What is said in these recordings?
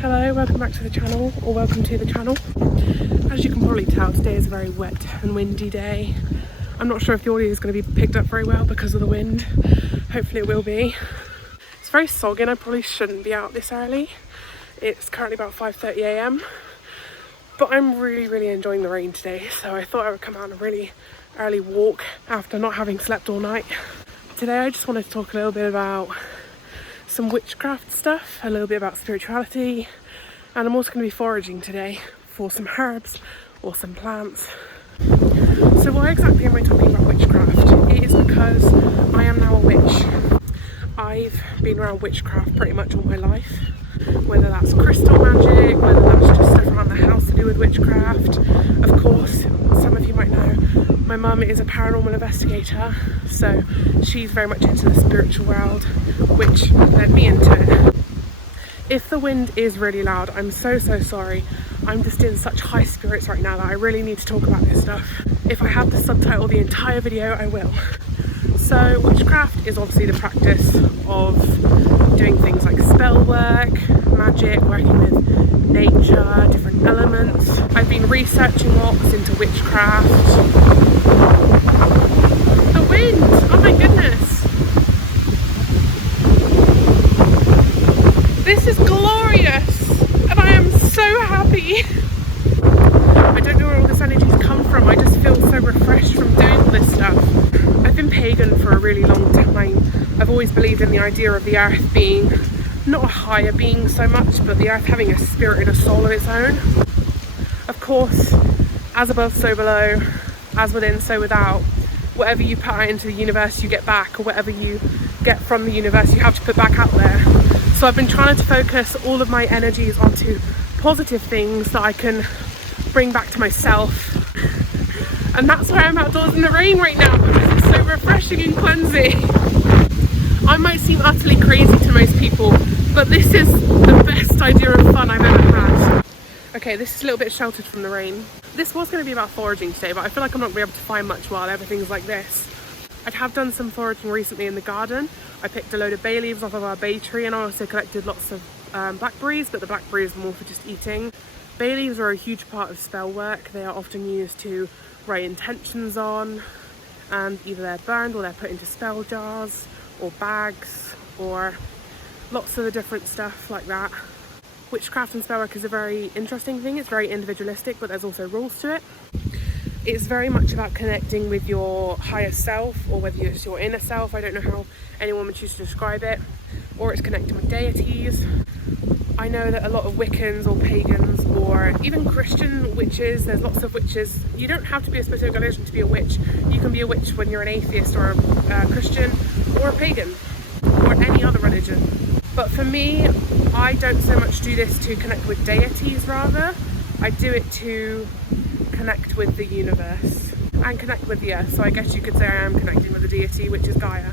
Hello, welcome back to the channel, or welcome to the channel. As you can probably tell, today is a very wet and windy day. I'm not sure if the audio is going to be picked up very well because of the wind. Hopefully it will be. It's very soggy and I probably shouldn't be out this early. It's currently about 5:30 AM, but I'm really enjoying the rain today, so I thought I would come out on a really early walk after not having slept all night. Today I just wanted to talk a little bit about some witchcraft stuff, a little bit about spirituality, and I'm also going to be foraging today for some herbs or some plants. So why exactly am I talking about witchcraft? It is because I am now a witch. I've been around witchcraft pretty much all my life, whether that's crystal magic, whether that's just stuff around the house to do with witchcraft. Of course, some of you might know, my mum is a paranormal investigator, so she's very much into the spiritual world, which led me into it. If the wind is really loud, I'm so sorry. I'm just in such high spirits right now that I really need to talk about this stuff. If I had to subtitle the entire video, I will. So witchcraft is obviously the practice of doing things like spell work, magic, working with nature, different elements. I've been researching lots into witchcraft. The wind! Oh my goodness! This is glorious! And I am so happy! I don't know where all this energy's come from. I just feel so refreshed from doing all this stuff. I've been pagan for a really long time. I've always believed in the idea of the earth being not a higher being so much, but the earth having a spirit and a soul of its own. Of course, as above, so below, as within, so without. Whatever you put out into the universe, you get back, or whatever you get from the universe, you have to put back out there. So I've been trying to focus all of my energies onto positive things that I can bring back to myself. And that's why I'm outdoors in the rain right now, because it's so refreshing and cleansing. I might seem utterly crazy to most people, but this is the best idea of fun I've ever had. Okay, this is a little bit sheltered from the rain. This was going to be about foraging today, but I feel like I'm not going to be able to find much while everything's like this. I have done some foraging recently in the garden. I picked a load of bay leaves off of our bay tree, and I also collected lots of blackberries, but the blackberries are more for just eating. Bay leaves are a huge part of spell work. They are often used to write intentions on, and either they're burned or they're put into spell jars or bags or lots of the different stuff like that. Witchcraft and spell work is a very interesting thing. It's very individualistic, but there's also rules to it. It's very much about connecting with your higher self, or whether it's your inner self, I don't know how anyone would choose to describe it, or it's connecting with deities. I know that a lot of Wiccans or pagans or even Christian witches, there's lots of witches. You don't have to be a specific religion to be a witch. You can be a witch when you're an atheist or a Christian or a pagan or any other religion. But for me, I don't so much do this to connect with deities, rather. I do it to connect with the universe and connect with the earth. So I guess you could say I am connecting with the deity, which is Gaia.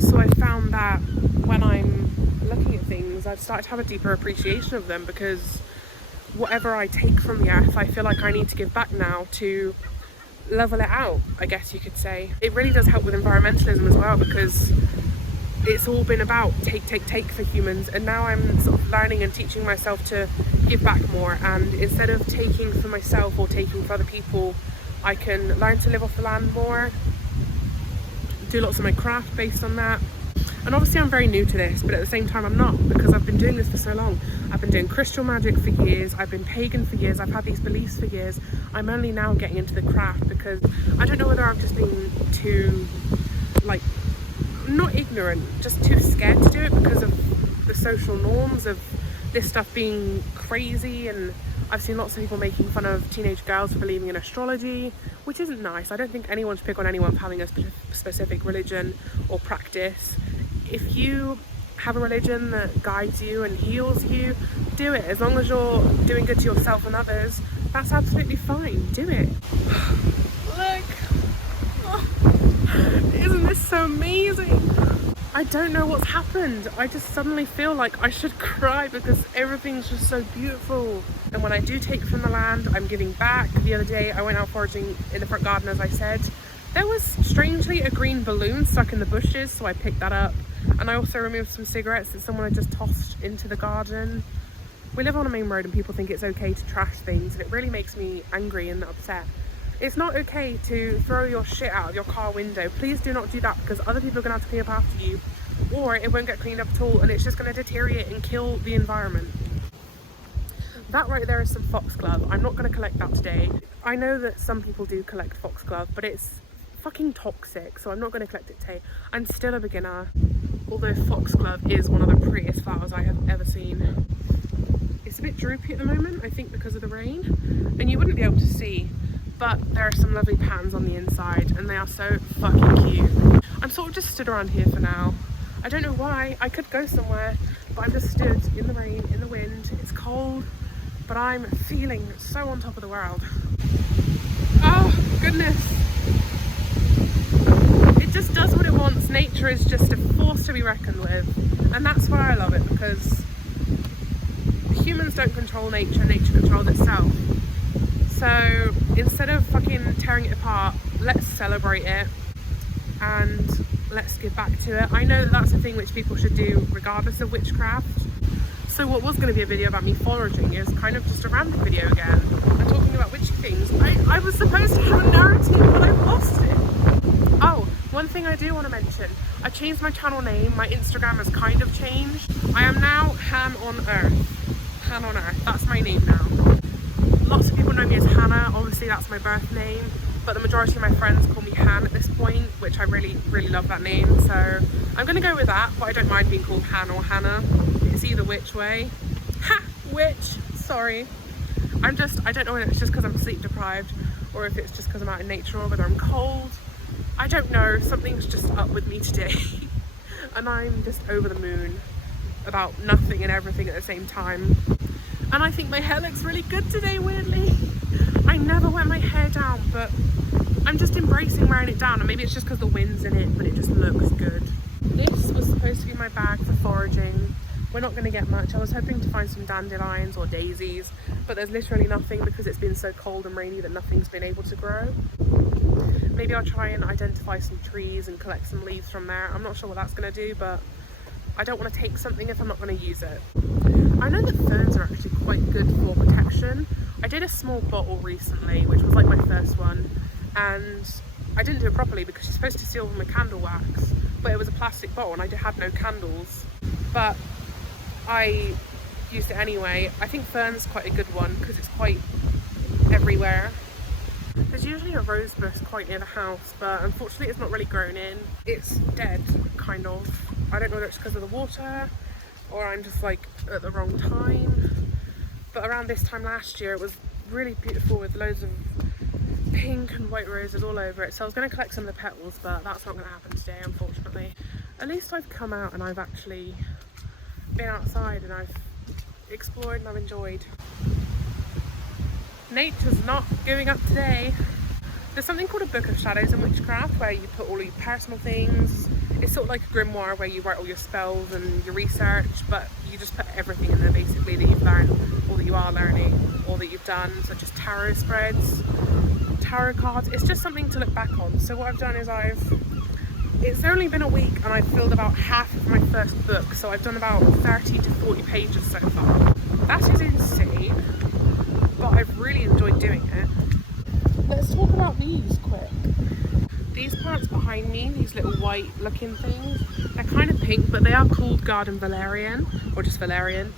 So I found that when I'm looking at things, I've started to have a deeper appreciation of them, because whatever I take from the earth, I feel like I need to give back now to level it out, I guess you could say. It really does help with environmentalism as well, because it's all been about take for humans, and now I'm sort of learning and teaching myself to give back more, and instead of taking for myself or taking for other people, I can learn to live off the land more, do lots of my craft based on that. And obviously I'm very new to this, but at the same time I'm not, because I've been doing this for so long. I've been doing crystal magic for years, I've been pagan for years, I've had these beliefs for years. I'm only now getting into the craft because I don't know whether I've just been too, like, not ignorant, just too scared to do it because of the social norms of this stuff being crazy. And I've seen lots of people making fun of teenage girls for believing in astrology, which isn't nice. I don't think anyone should pick on anyone for having a specific religion or practice. If you have a religion that guides you and heals you, do it. As long as you're doing good to yourself and others, that's absolutely fine. Do it. Look. Oh, isn't this so amazing? I don't know what's happened. I just suddenly feel like I should cry because everything's just so beautiful. And when I do take from the land, I'm giving back. The other day I went out foraging in the front garden, as I said. There was strangely a green balloon stuck in the bushes, so I picked that up. And I also removed some cigarettes that someone had just tossed into the garden. We live on a main road and people think it's okay to trash things, and it really makes me angry and upset. It's not okay to throw your shit out of your car window. Please do not do that, because other people are going to have to clean up after you, or it won't get cleaned up at all, and it's just going to deteriorate and kill the environment. That right there is some foxglove. I'm not going to collect that today. I know that some people do collect foxglove, but it's fucking toxic, so I'm not going to collect it today. I'm still a beginner, although foxglove is one of the prettiest flowers I have ever seen. It's a bit droopy at the moment, I think because of the rain, and you wouldn't be able to see, but there are some lovely patterns on the inside, and they are so fucking cute. I'm sort of just stood around here for now. I don't know why. I could go somewhere, but I'm just stood in the rain, in the wind. It's cold, but I'm feeling so on top of the world. Oh goodness. It just does what it wants. Nature is just a force to be reckoned with, and that's why I love it, because humans don't control nature, nature controls itself. So instead of fucking tearing it apart, let's celebrate it and let's give back to it. I know that that's a thing which people should do regardless of witchcraft. So what was going to be a video about me foraging is kind of just a random video again. I'm talking about witchy things. I was supposed to have a narrative, but I've lost it. Oh, one thing I do want to mention. I changed my channel name. My Instagram has kind of changed. I am now Han on Earth. Han on Earth. That's my name now. Lots of people know me as Hannah. Obviously that's my birth name, but the majority of my friends call me Han at this point, which I really love that name. So I'm going to go with that, but I don't mind being called Han or Hannah. It's either which way. Ha! Witch! Sorry. I don't know if it's just because I'm sleep deprived, or if it's just because I'm out in nature, or whether I'm cold. I don't know. Something's just up with me today. And I'm just over the moon about nothing and everything at the same time. And I think my hair looks really good today, weirdly. I never wear my hair down, but I'm just embracing wearing it down, and maybe it's just because the wind's in it, but it just looks good. This was supposed to be my bag for foraging. We're not going to get much. I was hoping to find some dandelions or daisies, but there's literally nothing because it's been so cold and rainy that nothing's been able to grow. Maybe I'll try and identify some trees and collect some leaves from there. I'm not sure what that's going to do, but I don't want to take something if I'm not going to use it. I know that ferns are actually quite good for protection. I did a small bottle recently, which was like my first one, and I didn't do it properly because you're supposed to seal them with candle wax, but it was a plastic bottle and I had no candles, but I used it anyway. I think fern's quite a good one because it's quite everywhere. There's usually a rose bush quite near the house, but unfortunately it's not really grown in. It's dead, kind of. I don't know whether it's because of the water or I'm just like at the wrong time. But around this time last year it was really beautiful with loads of pink and white roses all over it. So I was going to collect some of the petals, but that's not going to happen today, unfortunately. At least I've come out and I've actually been outside and I've explored and I've enjoyed. Nature's not giving up today. There's something called a book of shadows in witchcraft where you put all your personal things. It's sort of like a grimoire where you write all your spells and your research, but you just put everything in there basically that you've learned, or that you are learning, or that you've done, such as tarot spreads, tarot cards. It's just something to look back on. So what I've done is it's only been a week and I've filled about half of my first book, so I've done about 30 to 40 pages so far. That is insane, but I've really enjoyed doing it. Let's talk about these quick. These plants behind me, these little white looking things, they're kind of pink, but they are called garden Valerian, or just Valerian.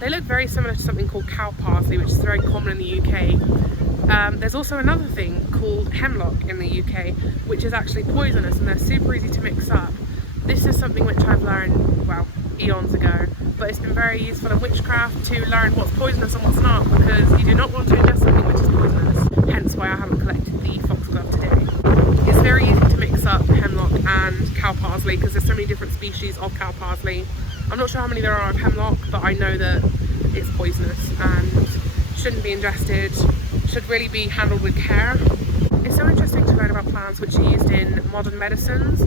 They look very similar to something called cow parsley, which is very common in the UK. There's also another thing called hemlock in the UK, which is actually poisonous, and they're super easy to mix up. This is something which I've learned, well, eons ago, but it's been very useful in witchcraft to learn what's poisonous and what's not, because you do not want to ingest something which is poisonous, hence why I haven't collected the foxglove today. It's very easy to mix up hemlock and cow parsley because there's so many different species of cow parsley. I'm not sure how many there are of hemlock, but I know that it's poisonous and shouldn't be ingested, should really be handled with care. It's so interesting to learn about plants which are used in modern medicines,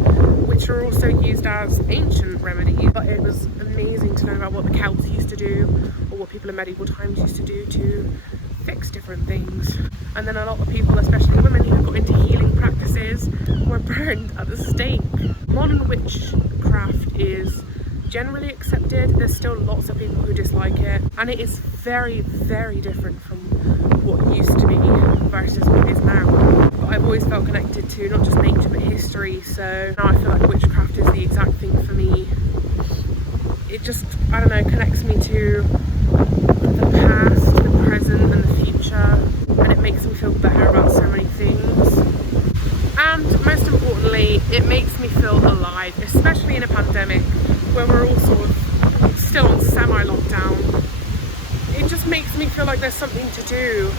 which are also used as ancient remedies, but it was amazing to learn about what the Celts used to do, or what people in medieval times used to do to fix different things. And then a lot of people, especially women who got into healing practices, were burned at the stake. Modern witchcraft is generally accepted. There's still lots of people who dislike it, and it is very, very different from what it used to be versus what it is now. But I've always felt connected to not just nature but history, so now I feel like witchcraft is the exact thing for me. It just, I don't know, connects me to the past, the present and the future, and it makes me feel better about so many things. And most importantly, it makes me feel alive, especially in a pandemic where we're all sort of still on semi-lockdown. It just makes me feel like there's something to do,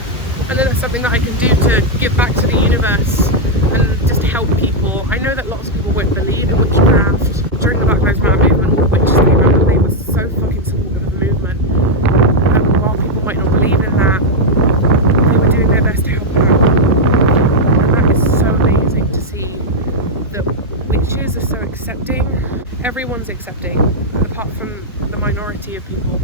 and that there's something that I can do to give back to the universe and just help people. I know that lots of people won't believe in witchcraft. During the Black Lives Matter movement, all the witches came out and they were so fucking supportive of the movement. And while people might not believe in that, they were doing their best to help out. And that is so amazing to see that witches are so accepting. Everyone's accepting, apart from the minority of people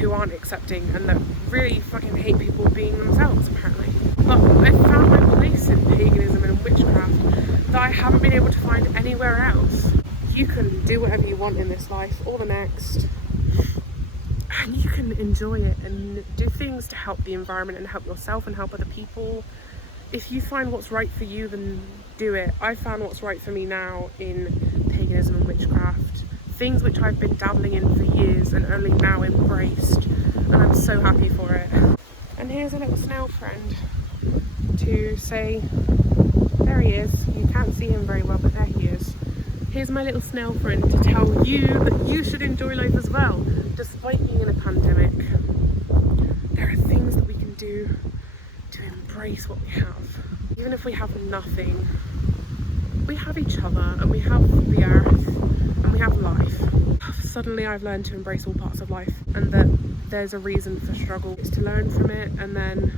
who aren't accepting and that really fucking hate people being themselves, apparently. But I found my place in paganism and witchcraft that I haven't been able to find anywhere else. You can do whatever you want in this life or the next, and you can enjoy it and do things to help the environment and help yourself and help other people. If you find what's right for you, then do it. I found what's right for me now in paganism and witchcraft, things which I've been dabbling in for years and only now embraced, and I'm so happy for it. And here's a little snail friend to say, there he is. You can't see him very well, but there he is. Here's my little snail friend to tell you that you should enjoy life as well, despite being in a pandemic. There are things that we can do to embrace what we have. Even if we have nothing, we have each other and we have the earth and we have life. Suddenly I've learned to embrace all parts of life, and that there's a reason for struggle. It's to learn from it, and then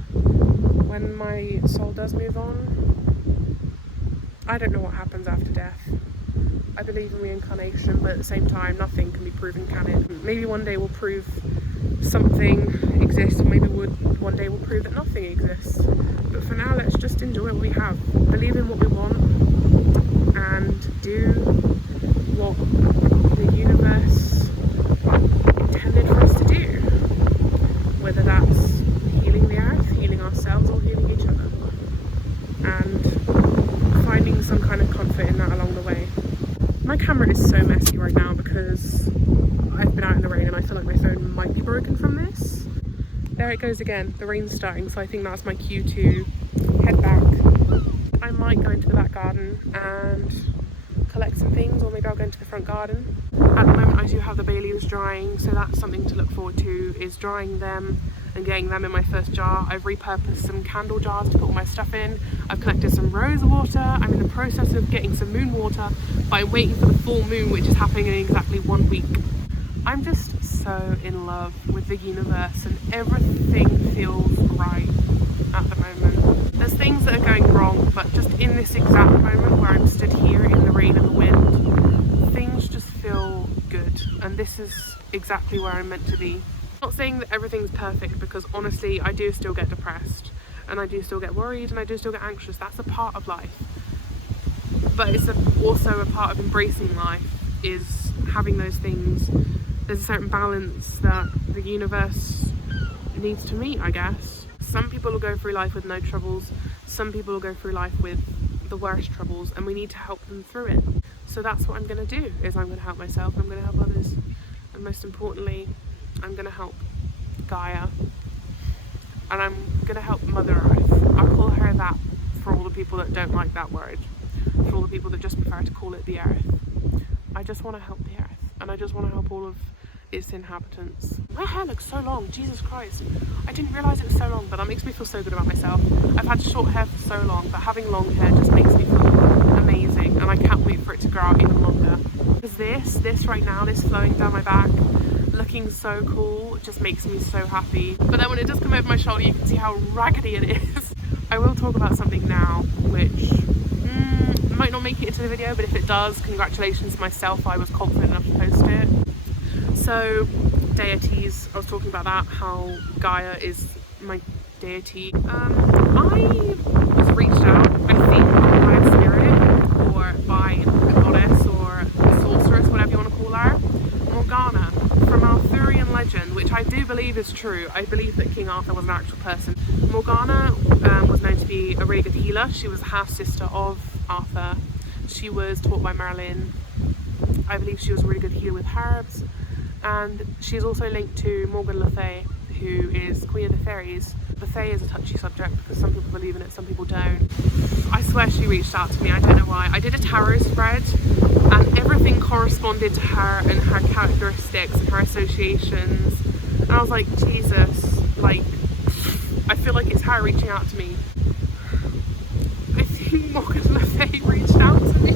when my soul does move on, I don't know what happens after death. I believe in reincarnation, but at the same time, nothing can be proven, can it? Maybe one day we'll prove something exists, or maybe one day we'll prove that nothing exists. But for now, let's just enjoy what we have. Believe in what we want, and do what the universe intended for us to do. Whether that's healing the earth, healing ourselves, or healing each other. And finding some kind of comfort in that along the way. My camera is so messy right now because I've been out in the rain and I feel like my phone might be broken from this. There it goes again, the rain's starting, so I think that's my cue to head back. I might go into the back garden and collect some things, or maybe I'll go into the front garden. At the moment I do have the bay leaves drying, so that's something to look forward to, is drying them and getting them in my first jar. I've repurposed some candle jars to put all my stuff in. I've collected some rose water. I'm in the process of getting some moon water, but I'm waiting for the full moon, which is happening in exactly 1 week. I'm just so in love with the universe, and everything feels right at the moment. There's things that are going wrong, but just in this exact moment where I'm stood here in the rain and the wind, things just feel good, and this is exactly where I'm meant to be. I'm not saying that everything's perfect, because honestly I do still get depressed and I do still get worried and I do still get anxious. That's a part of life, but it's also a part of embracing life, is having those things. There's a certain balance that the universe needs to meet, I guess. Some people will go through life with no troubles, some people will go through life with the worst troubles, and we need to help them through it. So that's what I'm going to do, is I'm going to help myself, I'm going to help others, and most importantly I'm going to help Gaia, and I'm going to help Mother Earth. I'll call her that for all the people that don't like that word, for all the people that just prefer to call it the earth. I just want to help the earth, and I just want to help all of its inhabitants. My hair looks so long, Jesus Christ. I didn't realise it was so long, but that makes me feel so good about myself. I've had short hair for so long, but having long hair just makes me feel amazing, and I can't wait for it to grow out even longer. Because this right now, this flowing down my back, looking so cool, just makes me so happy. But then when it does come over my shoulder, you can see how raggedy it is. I will talk about something now which might not make it into the video, but if it does, congratulations to myself, I was confident enough to post it. So, deities, I was talking about that, how Gaia is my deity. I was reached out, I think, by a spirit, or by a goddess, or a sorceress, whatever you want to call her. Morgana from Arthurian legend, which I do believe is true. I believe that King Arthur was an actual person. Morgana was known to be a really good healer. She was a half-sister of Arthur. She was taught by Merlin. I believe she was a really good healer with herbs. And she's also linked to Morgan Le Fay, who is Queen of the Fairies. The Fae is a touchy subject because some people believe in it, some people don't. I swear she reached out to me, I don't know why. I did a tarot spread and everything corresponded to her and her characteristics and her associations. And I was like, Jesus, like, I feel like it's her reaching out to me. I think Morgan Le Fay reached out to me.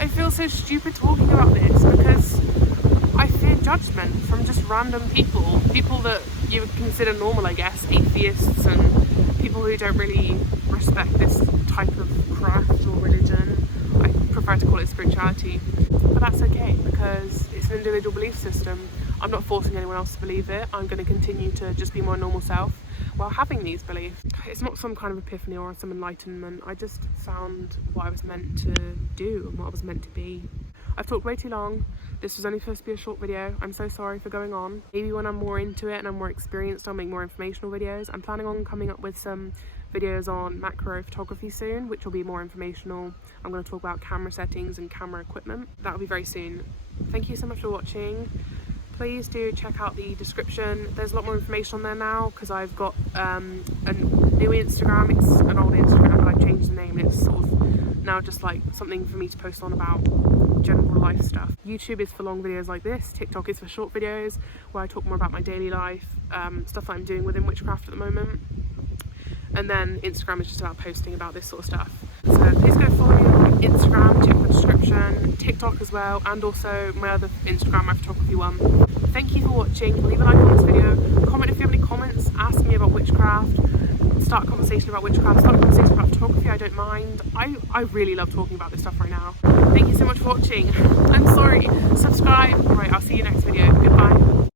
I feel so stupid talking about this because I fear judgment from just random people that you would consider normal, I guess, atheists and people who don't really respect this type of craft or religion. I prefer to call it spirituality, but that's okay because it's an individual belief system. I'm not forcing anyone else to believe it. I'm going to continue to just be my normal self while having these beliefs. It's not some kind of epiphany or some enlightenment. I just found what I was meant to do and what I was meant to be. I've talked way too long. This was only supposed to be a short video. I'm so sorry for going on. Maybe when I'm more into it and I'm more experienced, I'll make more informational videos. I'm planning on coming up with some videos on macro photography soon, which will be more informational. I'm going to talk about camera settings and camera equipment. That'll be very soon. Thank you so much for watching. Please do check out the description. There's a lot more information on there now because I've got a new Instagram. It's an old Instagram, but I've changed the name. It's sort of now just like something for me to post on about general life stuff. YouTube is for long videos like this. TikTok is for short videos where I talk more about my daily life, stuff that I'm doing within Witchcraft at the moment. And then Instagram is just about posting about this sort of stuff. So please go follow me on Instagram, check the description, TikTok as well, and also my other Instagram, my photography one. Thank you for watching. Leave a like on this video. Comment if you have any comments. Ask me about witchcraft. Start a conversation about witchcraft. Start a conversation about photography. I don't mind. I really love talking about this stuff right now. Thank you so much for watching. I'm sorry. Subscribe. Alright, I'll see you next video. Goodbye.